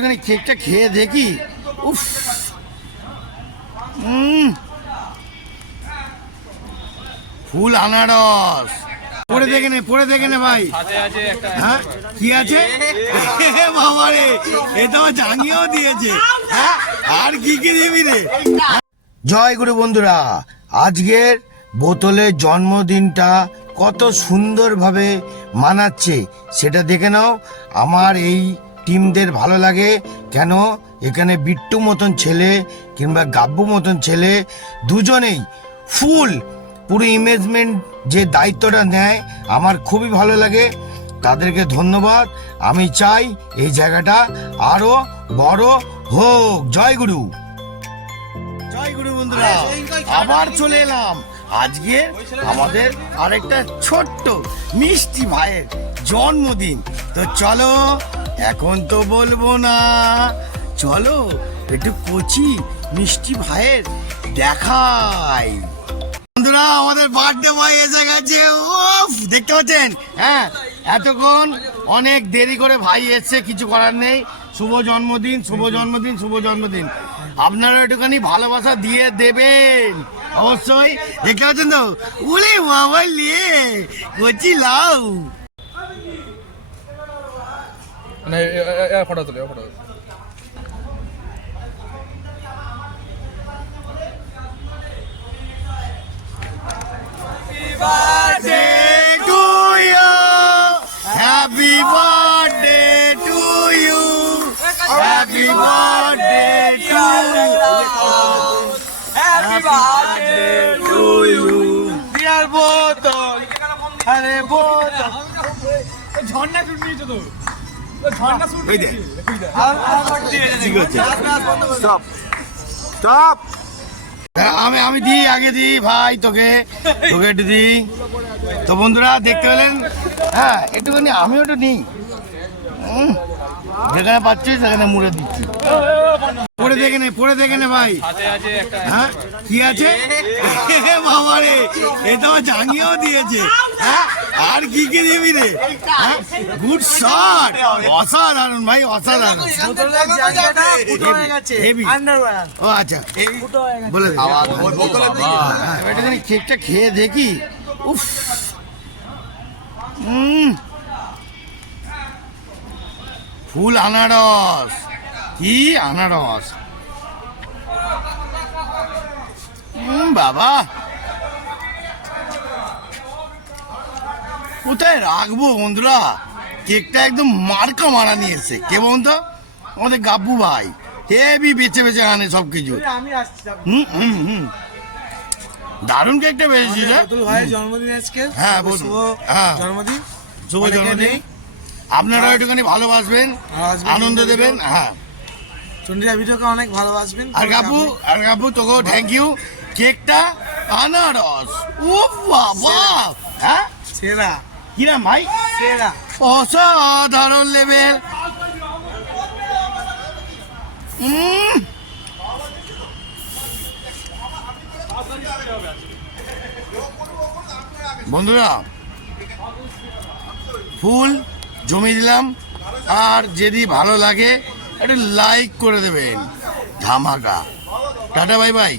একটুখানি কেকটা খেয়ে দেখি। উফ, ফুল আনারস। পরে দেখে নে ভাই। হ্যাঁ কি আছে বাবারে, এটা জানিয়েও দিয়েছে। হ্যাঁ আর কি কি দিবি রে? জয় গুরু বন্ধুরা, আজকের বোতলের জন্মদিনটা কত সুন্দরভাবে মানাচ্ছে সেটা দেখে নাও। আমার এই টিমদের ভালো লাগে কেন, এখানে বিট্টু মতন ছেলে কিংবা গাব্বু মতন ছেলে দুজনেই ফুল পুরো ইমেজমেন্ট যে দায়িত্বটা নেয় আমার খুবই ভালো লাগে, তাদেরকে ধন্যবাদ। আমি চাই এই জায়গাটা আরো বড় হোক। জয় গুরু, জয় গুরু বন্ধুরা, আবার চলে এলাম। আজকে আমাদের আরেকটা ছোট্ট মিষ্টি ভাইয়ের জন্মদিন। তো চলো, এখন তো বলবো না, চলো একটু কচি মিষ্টি ভাইয়ের দেখাই। বন্ধুরা আমাদের বার্থডে বয় এসে গেছে। উফ, দেখতে পাচ্ছেন? হ্যাঁ, এতক্ষণ অনেক দেরি করে ভাই এসছে, কিছু করার নেই। শুভ জন্মদিন, শুভ জন্মদিন, শুভ জন্মদিন। আপনারা একটুখানি ভালোবাসা দিয়ে দেবেন অবশ্যই। দেখতে পাচ্ছেন তো? উলে বাবা লে কচি লাউ। ফটো তুলে photo. Birthday to you, happy birthday to you, happy birthday to you, happy birthday to you, dear বোতল, আরে বোতল। ঝর্ণা শুট নিয়েছো তো? ঝর্ণা শুট এই দে স্টপ স্টপ। আমি দিই, আগে দিই ভাই, তোকে একটু দিই। তো বন্ধুরা দেখতে পেলেন? হ্যাঁ, একটুখানি আমিও একটু নিই। যেখানে পাচ্ছি সেখানে মুড়ে দিচ্ছি। পরে দেখে নে ভাই। হ্যাঁ কি আছে বাবারে, এটা জানিয়েও দিয়েছে। হ্যাঁ আর কি কি দিবি রে? হ্যাঁ গুড শট, অসাধারণ ভাই, অসাধারণ। ও আচ্ছা, বলে একটুখানি কেকটা খেয়ে দেখি। উফ, ফুল আনারস, কি আনারস বাবা। কোথায় রাখবো বন্ধুরা? কেকটা একদম মার্কা মারা নিয়ে এসছে। কে বলুন তো? আমাদের গাব্বু ভাই হেভি বেছে বেছে আনে সবকিছু। দারুণ কেকটা বেঁচেছি। জন্মদিন আজকে। হ্যাঁ বলুন, জন্মদিন, শুভ জন্মদিন। আপনারা একটুখানি ভালোবাসবেন, আনন্দ দেবেন। হ্যাঁ, চন্দ্রিয়া ভিডিওকে অনেক ভালোবাসবেন। আর গাব্বু তোকেও থ্যাংক ইউ। কেকটা আনারস, ও বাবা। হ্যাঁ সেরা, কিরাম ভাই? সেরা, অসাধারণ লেভেল। বন্ধুরা ফুল জমিয়ে দিলাম, আর যদি ভালো লাগে একটু লাইক করে দেবেন। ধামাকা। Tata, bye bye.